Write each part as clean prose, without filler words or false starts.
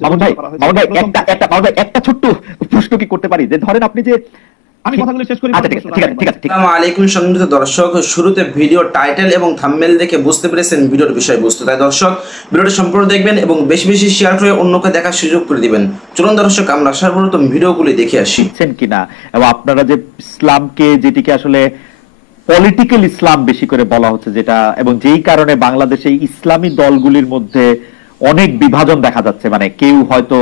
মামুন ভাই, মামুন ভাই একটা ছোট্ট প্রশ্ন কি করতে পারি, যে ধরেন আপনি যে আমি কথাগুলো শেষ করি। আচ্ছা ঠিক আছে ঠিক আছে ঠিক আছে ঠিক আছে। আসসালামু আলাইকুম সম্মানিত দর্শক, শুরুতে ভিডিও টাইটেল এবং থাম্বনেল দেখে বুঝতে পেরেছেন ভিডিওর বিষয়বস্তু। তাই দর্শক ভিডিওটি সম্পূর্ণ দেখবেন এবং বেশি বেশি শেয়ার করে অন্যকে দেখার সুযোগ করে দিবেন। চলুন দর্শক আমরা সর্বপ্রথম ভিডিওগুলি দেখে আসি কিনা, এবং আপনারা যে ইসলামকে, যেটিকে আসলে পলিটিক্যাল ইসলাম বেশি করে বলা হচ্ছে, যেটা এবং যেই কারণে বাংলাদেশে ইসলামী দলগুলির মধ্যে অনেক বিভাজন দেখা যাচ্ছে, মানে কেউ হয়তো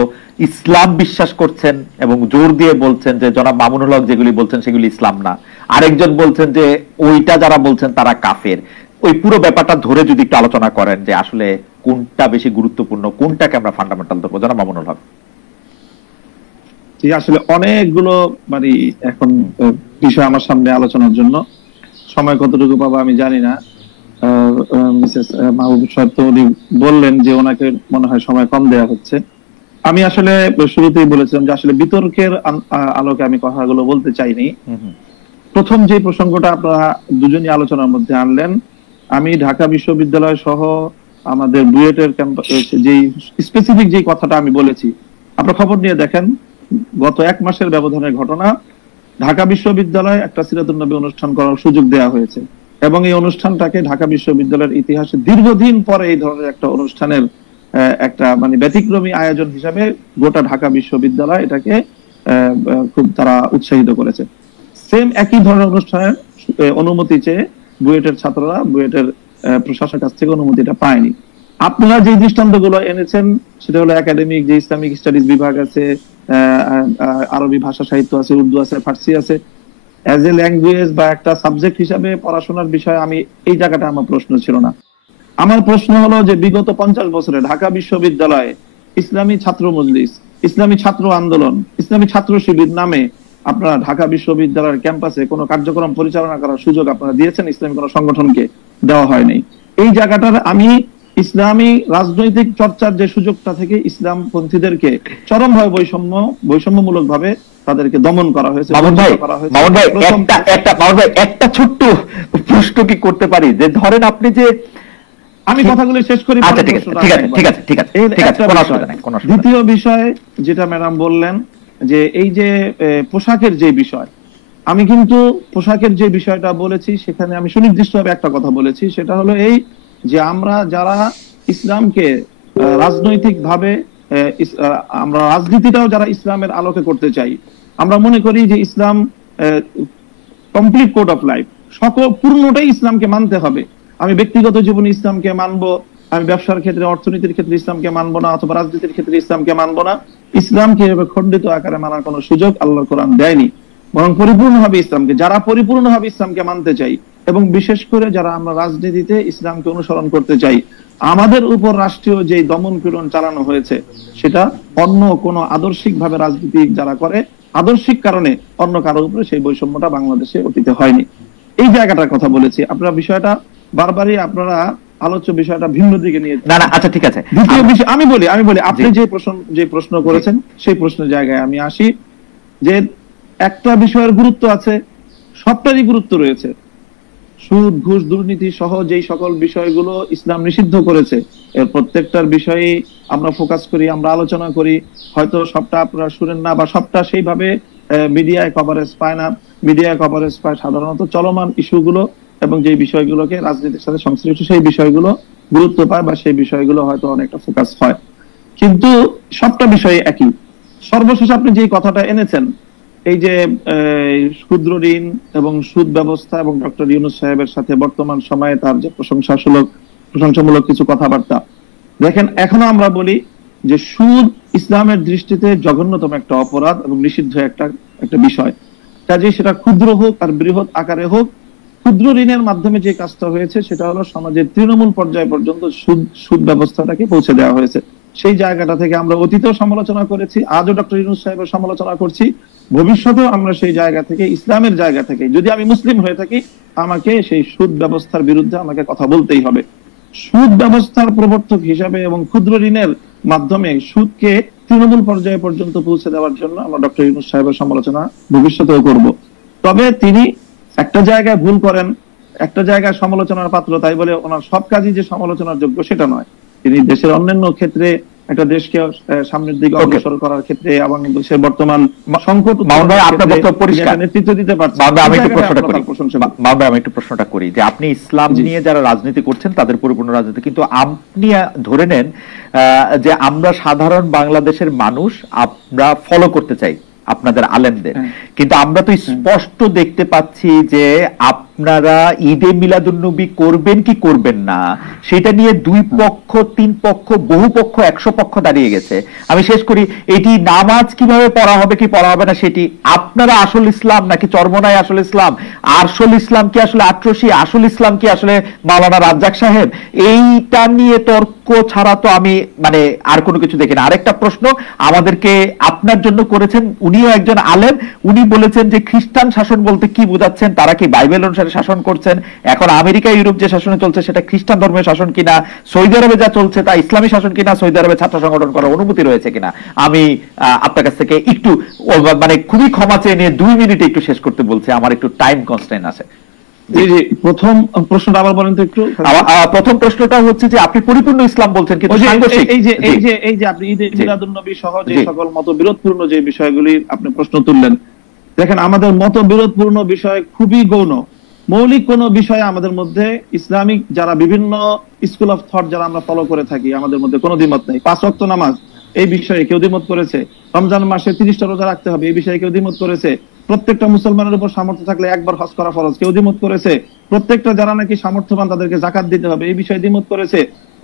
ইসলাম বিশ্বাস করছেন এবং জোর দিয়ে বলছেন যে জনাব মামুনুল হক যেগুলি বলছেন সেগুলি ইসলাম না, আরেকজন বলছেন যে ওইটা যারা বলছেন তারা কাফের। ওই পুরো ব্যাপারটা ধরে যদি একটু আলোচনা করেন যে আসলে কোনটা বেশি গুরুত্বপূর্ণ, কোনটাকে আমরা ফান্ডামেন্টাল ধরবো, জনাব মামুনুল হক। ঠিক, আসলে অনেকগুলো মানে এখন বিষয় আমার সামনে আলোচনার জন্য, সময় কতটুকু পাবো আমি জানি না। মিসেস মাহবুব সাহেব তো উনি বললেন যে ওনাকে মনে হয় সময় কম দেওয়া হচ্ছে। আমি আসলে শুরুতেই বলেছিলাম যে আসলে বিতর্কের আলোকে আমি কথাগুলো বলতে চাইনি। প্রথম যে প্রসঙ্গটা আপনারা দুজনই আলোচনার মধ্যে আনলেন, আমি ঢাকা বিশ্ববিদ্যালয় সহ আমাদের বুয়েটের ক্যাম্পাস যে স্পেসিফিক যে কথাটা আমি বলেছি, আপনারা খবর নিয়ে দেখেন, গত 1 মাসের ব্যবধানের ঘটনা। ঢাকা বিশ্ববিদ্যালয়ে একটা সিরাতুন নবী অনুষ্ঠান করার সুযোগ দেওয়া হয়েছে এবং এই অনুষ্ঠানটাকে ঢাকা বিশ্ববিদ্যালয়ের ইতিহাসে দীর্ঘদিন পরে এই ধরনের একটা অনুষ্ঠানের একটা মানে ব্যতিক্রমী আয়োজন হিসাবে গোটা ঢাকা বিশ্ববিদ্যালয় এটাকে খুব তারা উৎসাহিত করেছে। সেম একই ধরনের অনুষ্ঠানের অনুমতি চেয়ে বুয়েটের ছাত্ররা বুয়েটের প্রশাসনের কাছ থেকে অনুমতিটা পায়নি। আপনারা যে দৃষ্টান্তগুলো এনেছেন সেটা হলো একাডেমিক যে ইসলামিক স্টাডিজ বিভাগ আছে, আরবি ভাষা সাহিত্য আছে, উর্দু আছে, ফার্সি আছে, অ্যাজ এ ল্যাঙ্গুয়েজ বা একটা সাবজেক্ট হিসাবে পড়াশোনার বিষয় আমি এই জায়গাটা আমার প্রশ্ন ছিল না। আমার প্রশ্ন হলো যে বিগত 50 বছরে ঢাকা বিশ্ববিদ্যালয়ে ইসলামী ছাত্র মজলিস, ইসলামী ছাত্র আন্দোলন, ইসলামী ছাত্র শিবির নামে আপনারা ঢাকা বিশ্ববিদ্যালয়ের ক্যাম্পাসে কোনো কার্যক্রম পরিচালনা করার সুযোগ আপনারা দিয়েছেন? ইসলামী কোনো সংগঠনকে দেওয়া হয়নি। এই জায়গাটার আমি ইসলামী রাজনৈতিক চর্চার যে সুযোগটা থেকে ইসলামপন্থীদেরকে চরমভাবে বৈষম্যমূলক ভাবে তাদেরকে দমন করা হয়েছে। মামুন ভাই একটা ছোট্ট প্রশ্ন কি করতে পারি, যে ধরেন আপনি যে আমি কথাগুলো শেষ করি। দ্বিতীয় বিষয় যেটা ম্যাডাম বললেন যে এই যে পোশাকের যে বিষয়, আমি কিন্তু পোশাকের যে বিষয়টা বলেছি সেখানে আমি সুনির্দিষ্টভাবে একটা কথা বলেছি, সেটা হলো এই যে আমরা যারা ইসলামকে রাজনৈতিক ভাবে আমরা রাজনীতিটাও যারা ইসলামের আলোকে করতে চাই, আমরা মনে করি যে ইসলাম কমপ্লিট কোড অফ লাইফ, সকল পূর্ণটাই ইসলামকে মানতে হবে। আমি ব্যক্তিগত জীবনে ইসলামকে মানবো, আমি ব্যবসার ক্ষেত্রে অর্থনীতির ক্ষেত্রে ইসলামকে মানবো না, অথবা রাজনীতির ক্ষেত্রে ইসলামকে মানবো না। ইসলামকে এভাবে খণ্ডিত আকারে মানার কোনো সুযোগ আল্লাহর কোরআন দেয়নি, বরং পরিপূর্ণভাবে ইসলামকে, যারা পরিপূর্ণভাবে ইসলামকে মানতে চাই এবং বিশেষ করে যারা আমরা রাজনীতিতে ইসলামকে অনুসরণ করতে চাই, আমাদের উপর রাষ্ট্রীয় যে দমন পীড়ন চালানো হয়েছে সেটা অন্য কোনো আদর্শিক ভাবে রাজনীতি যারা করে, আদর্শিক কারণে অন্য কারোর উপরে সেই বৈষম্যটা বাংলাদেশে অতীতে হয়নি। এই জায়গাটার কথা বলেছি। আপনারা বিষয়টা বারবারই আপনারা আলোচ্য বিষয়টা ভিন্ন দিকে নিয়ে। না না, আচ্ছা ঠিক আছে। দ্বিতীয় বিষয় আমি বলি আপনি যে প্রশ্ন করেছেন সেই প্রশ্নের জায়গায় আমি আসি, যে একটা বিষয়ের গুরুত্ব আছে, সবটারই গুরুত্ব রয়েছে। সুদ, ঘুষ, দুর্নীতি সহ যেই সকল বিষয়গুলো ইসলাম নিষিদ্ধ করেছে এর প্রত্যেকটার বিষয়ে আমরা ফোকাস করি, আমরা আলোচনা করি। হয়তো সবটা আপনারা শুনেন না বা সবটা সেইভাবে মিডিয়ায় কভারেজ পায় না। মিডিয়ায় কভারেজ পায় সাধারণত চলমান ইস্যুগুলো এবং যে বিষয়গুলোকে রাজনীতির সাথে সংশ্লিষ্ট সেই বিষয়গুলো গুরুত্ব পায় বা সেই বিষয়গুলো হয়তো অনেকটা ফোকাস হয়, কিন্তু সবটা বিষয়ে একই। সর্বশেষ আপনি যে কথাটা এনেছেন, এই যে ক্ষুদ্র ঋণ এবং সুদ ব্যবস্থা এবং ডক্টর ইউনূস সাহেবের সাথে বর্তমান সময়ে তার যে প্রশংসামূলক কিছু কথাবার্তা, দেখেন এখনো আমরা বলি যে সুদ ইসলামের দৃষ্টিতে জঘন্যতম একটা অপরাধ এবং নিষিদ্ধ একটা বিষয়। কাজে সেটা ক্ষুদ্র হোক আর বৃহৎ আকারে হোক, ক্ষুদ্র ঋণের মাধ্যমে যে কাজটা হয়েছে সেটা হলো সমাজের তৃণমূল পর্যায় পর্যন্ত সুদ ব্যবস্থাটাকে পৌঁছে দেওয়া হয়েছে। সেই জায়গাটা থেকে আমরা অতীতেও সমালোচনা করেছি, আজও ডক্টর ইউনূস সাহেবের সমালোচনা করছি, ভবিষ্যতেও আমরা সেই জায়গা থেকে, ইসলামের জায়গা থেকে, যদি আমি মুসলিম হয়ে থাকি আমাকে সেই সুদ ব্যবস্থার বিরুদ্ধে আমাকে কথা বলতেই হবে। সুদ ব্যবস্থার প্রবর্তক হিসাবে এবং ক্ষুদ্র ঋণের মাধ্যমে সুদকে তৃণমূল পর্যায়ে পর্যন্ত পৌঁছে দেওয়ার জন্য আমরা ডক্টর ইউনূস সাহেবের সমালোচনা ভবিষ্যতেও করব। তবে তিনি একটা জায়গায় ভুল করেন, একটা জায়গায় সমালোচনার পাত্র, তাই বলে ওনার সব কাজই যে সমালোচনার যোগ্য সেটা নয়। তিনি দেশের অন্যান্য ক্ষেত্রে একটা দেশকে সামনের দিকে Okay. অগ্রসর করার ক্ষেত্রে এবং দেশের বর্তমান সংকট মামুন ভাই, আপনার বক্তব্য পরিষ্কার। নেতৃত্ব দিতে পারছে। মামুন ভাই, আমি একটু এই জায়গায় প্রশ্নটা আপনার করি। প্রশংসা করি। মামুন ভাই, আমি একটু প্রশ্নটা করি যে আপনি ইসলাম জি। নিয়ে যারা রাজনীতি করছেন তাদের পরিপূর্ণ রাজনীতি, কিন্তু আপনি ধরে নেন যে আমরা সাধারণ বাংলাদেশের মানুষ আমরা ফলো করতে চাই আপনাদের আলেমদের, কিন্তু আমরা তো স্পষ্ট দেখতে পাচ্ছি যে আপনারা ঈদে মিলাদুন্নবী করবেন কি করবেন না সেটা নিয়ে দুই পক্ষ, তিন পক্ষ, বহু পক্ষ, 100 পক্ষ দাঁড়িয়ে গেছে। আমি শেষ করি, এটি নামাজ কিভাবে পড়া হবে কি পড়া হবে না সেটি আপনারা আসল ইসলাম নাকি চরমনাই আসল ইসলাম, আসল ইসলাম কি আসলে আটরশি, আসল ইসলাম কি আসলে মাওলানা রাজ্জাক সাহেব, এইটা নিয়ে তর্ক ছাড়া তো আমি মানে আর কোনো কিছু দেখি না। আরেকটা প্রশ্ন আমাদেরকে আপনার জন্য করেছেন, উনিও একজন আলেম, উনি বলেছেন যে খ্রিস্টান শাসন বলতে কি বোঝাচ্ছেন, তারা কি বাইবেল অনুসারে শাসন করছেন, এখন আমেরিকা ইউরোপ যে শাসনে চলছে সেটা খ্রিস্টান ধর্মের শাসন কিনা, সৌদি আরবে যা চলছে তা ইসলামী শাসন কিনা, সৌদি আরবে ছাত্র সংগঠন করার অনুমতি রয়েছে কিনা। আমি আপনার কাছ থেকে একটু মানে খুবই ক্ষমা চেয়ে নিয়ে 2 মিনিটে একটু শেষ করতে বলছি, আমার একটু টাইম কনস্ট্রেইন আছে। জি জি, প্রথম প্রশ্নটা আবার বলেন তো একটু। প্রথম প্রশ্নটা হচ্ছে যে আপনি পরিপূর্ণ ইসলাম বলছেন কিন্তু সাংঘর্ষিক। এই যে আপনি ঈদে মিলাদুন্নবী সহ যে সকল মতবিরোধপূর্ণ যে বিষয়গুলি আপনি প্রশ্ন তুললেন, দেখেন আমাদের মতবিরোধপূর্ণ বিষয় খুবই গৌণ। মৌলিক কোন বিষয়ে আমাদের মধ্যে ইসলামিক যারা বিভিন্ন স্কুল অফ থট যারা আমরা ফলো করে থাকি, আমাদের মধ্যে কোনো দ্বিমত নেই। 5 ওয়াক্ত নামাজ এই বিষয়ে কেউ দ্বিমত করেছে, রমজান মাসে 30টা রোজা রাখতে হবে এই বিষয়ে কেউ দ্বিমত করেছে, প্রত্যেকটা মুসলমানের উপর সামর্থ্য থাকলে একবার হজ করা ফরজ কেউ দ্বিমত করেছে, প্রত্যেকটা যারা নাকি সামর্থ্যবান তাদেরকে যাকাত দিতে হবে এই বিষয়ে দ্বিমত করেছে,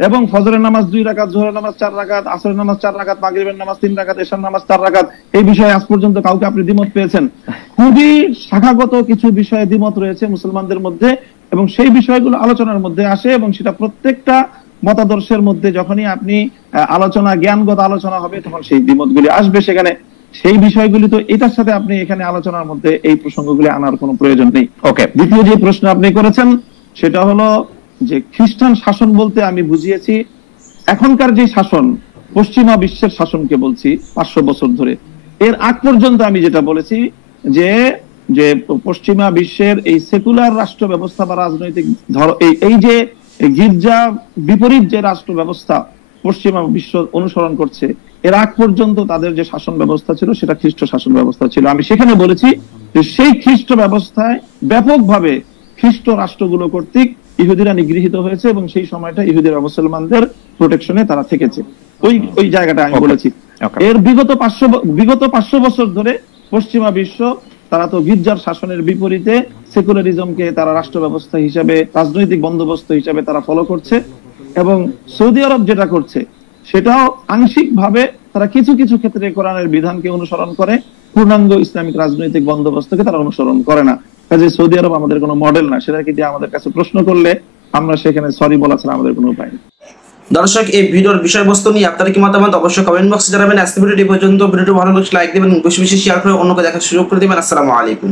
এবং ফজরের নামাজ 2 রাকাত, জোহরের নামাজ 4 রাকাত, আসরের নামাজ 4 রাকাত, মাগরিবের নামাজ 3 রাকাত, এশার নামাজ 4 রাকাত, এই বিষয়ে আজ পর্যন্ত কাউকে আপনি দ্বিমত পেয়েছেন? খুবই শাখাগত কিছু বিষয়ে দ্বিমত রয়েছে মুসলমানদের মধ্যে, এবং সেই বিষয়গুলো আলোচনার মধ্যে আসে, এবং সেটা প্রত্যেকটা মতাদর্শের মধ্যে যখনই আপনি আলোচনা, জ্ঞানগত আলোচনা হবে তখন সেই দ্বিমতগুলি আসবে সেখানে। সেই বিষয়গুলি তো এটার সাথে আপনি এখানে আলোচনার মধ্যে এই প্রসঙ্গগুলি আনার কোনো প্রয়োজন নেই। ওকে, দ্বিতীয় যে প্রশ্ন আপনি করেছেন সেটা হলো যে খ্রিস্টান শাসন বলতে আমি বুঝিয়েছি এখনকার যে শাসন, পশ্চিমা বিশ্বের শাসনকে বলছি 500 বছর ধরে। এর আগ পর্যন্ত আমি যেটা বলেছি যে যে পশ্চিমা বিশ্বের এই সেকুলার রাষ্ট্র ব্যবস্থা বা রাজনৈতিক এই যে গির্জা বিপরীত যে রাষ্ট্র ব্যবস্থা পশ্চিমা বিশ্ব অনুসরণ করছে, এর আগ পর্যন্ত তাদের যে শাসন ব্যবস্থা ছিল সেটা খ্রিস্ট শাসন ব্যবস্থা ছিল। আমি সেখানে বলেছি যে সেই খ্রিস্ট ব্যবস্থায় ব্যাপকভাবে খ্রিস্ট রাষ্ট্রগুলো কর্তৃক ইহুদিরা নিগৃহীত হয়েছে, এবং সেই সময়টা ইহুদিরা মুসলমানদের প্রোটেকশনে তারা থেকেছে। ওই জায়গাটা আমি বলেছি। এর বিগত 500 বছর ধরে পশ্চিমা বিশ্ব তারা তো গির্জার শাসনের বিপরীতে সেকুলারিজমকে তারা রাষ্ট্র ব্যবস্থা হিসাবে, রাজনৈতিক বন্দোবস্ত হিসাবে তারা ফলো করছে, এবং সৌদি আরব যেটা করছে সেটাও আংশিক ভাবে তারা কিছু কিছু ক্ষেত্রে কোরআনের বিধানকে অনুসরণ করে, পূর্ণাঙ্গ ইসলামিক রাজনৈতিক বন্দোবস্তকে তারা অনুসরণ করে না। কাজে সৌদি আরব আমাদের কোনো মডেল না, সেটাকে দিয়ে আমাদের কাছে প্রশ্ন করলে আমরা সেখানে সরি বলা ছাড়া আমাদের কোনো উপায় নেই। দর্শক, এই ভিডিওর বিষয়বস্তু নিয়ে আপনারা কি মতামত অবশ্যই কমেন্ট বক্সে জানাবেন। আজকে ভিডিওটি পর্যন্ত, ভিডিওটি ভালো লাগলে লাইক দিবেন, বেশি বেশি শেয়ার করে অন্যকে দেখার সুযোগ করে দিবেন। আসসালামু আলাইকুম।